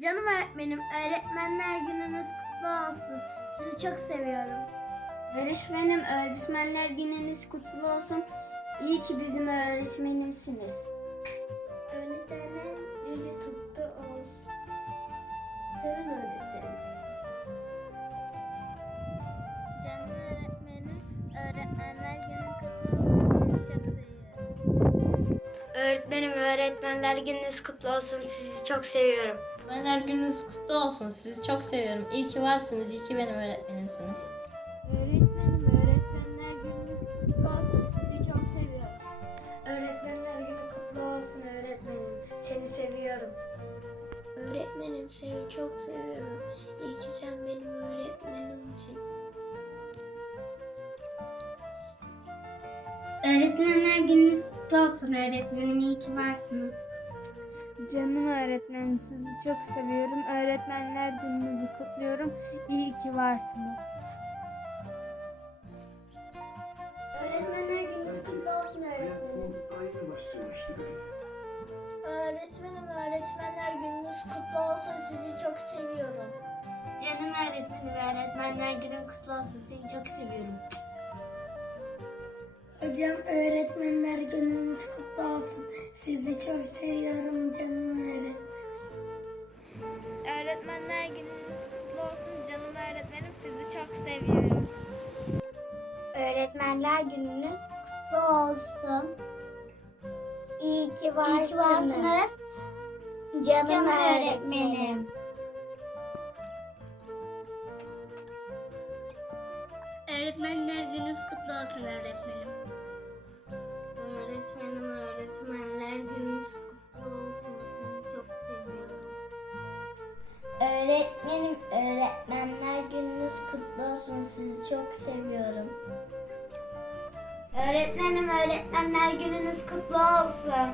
Canım öğretmenim, öğretmenler gününüz kutlu olsun. Sizi çok seviyorum. Öğretmenim, öğretmenler gününüz kutlu olsun. İyi ki bizim öğretmenimsiniz. Öğretmenim, öğretmenler gününüz kutlu olsun. Sizi çok seviyorum. Öğretmenler gününüz kutlu olsun. Sizi çok seviyorum. İyi ki varsınız. İyi ki benim öğretmenimsiniz. Öğretmenim, öğretmenler gününüz kutlu olsun. Sizi çok seviyorum. Öğretmenler günü kutlu olsun öğretmenim. Seni seviyorum. Öğretmenim, seni çok seviyorum. İyi Öğretmenler gününüz kutlu olsun öğretmenim. İyi ki varsınız. Canım öğretmenim sizi çok seviyorum. Öğretmenler gününüzü kutluyorum. İyi ki varsınız. Öğretmenler gününüz kutlu olsun öğretmenim. Öğretmenim öğretmenler gününüz kutlu olsun. Sizi çok seviyorum. Canım öğretmenim öğretmenler günün kutlu olsun. Seni çok seviyorum. Hocam öğretmenler gününüz kutlu olsun. Sizi çok seviyorum canım öğretmenim. Öğretmenler gününüz kutlu olsun. Canım öğretmenim sizi çok seviyorum. Öğretmenler gününüz kutlu olsun. İyi ki varsınız. Canım, öğretmenim. Öğretmenler gününüz kutlu olsun öğretmenim. Öğretmenim öğretmenler gününüz kutlu olsun. Sizi çok seviyorum. Öğretmenim, öğretmenler gününüz kutlu olsun. Sizi çok seviyorum. Öğretmenim, öğretmenler gününüz kutlu olsun.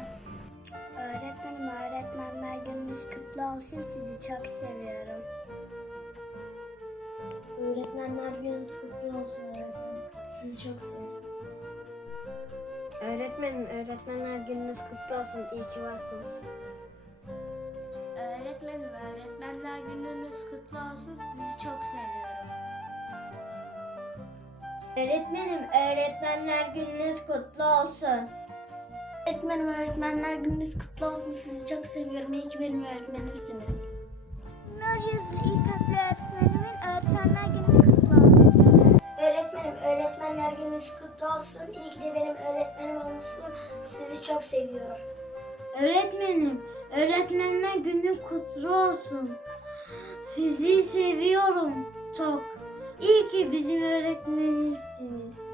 Öğretmenim, öğretmenler gününüz kutlu olsun. Sizi çok seviyorum. Öğretmenler gününüz kutlu olsun öğretmenim. Sizi çok seviyorum. Öğretmenim, öğretmenler gününüz kutlu olsun. İyi ki varsınız. Öğretmenim öğretmenler gününüz kutlu olsun. Sizi çok seviyorum. Öğretmenim, öğretmenler gününüz kutlu olsun. Öğretmenim öğretmenler gününüz kutlu olsun. Sizi çok seviyorum. İyi ki benim öğretmenimsiniz. Nur Yüzlü İlkokulu öğretmenimin öğretmenler öğretmenler gününüz kutlu olsun. İyi ki de benim öğretmenim olmuşsun. Sizi çok seviyorum. Öğretmenim, öğretmenler günü kutlu olsun. Sizi seviyorum çok. İyi ki bizim öğretmenimsiniz.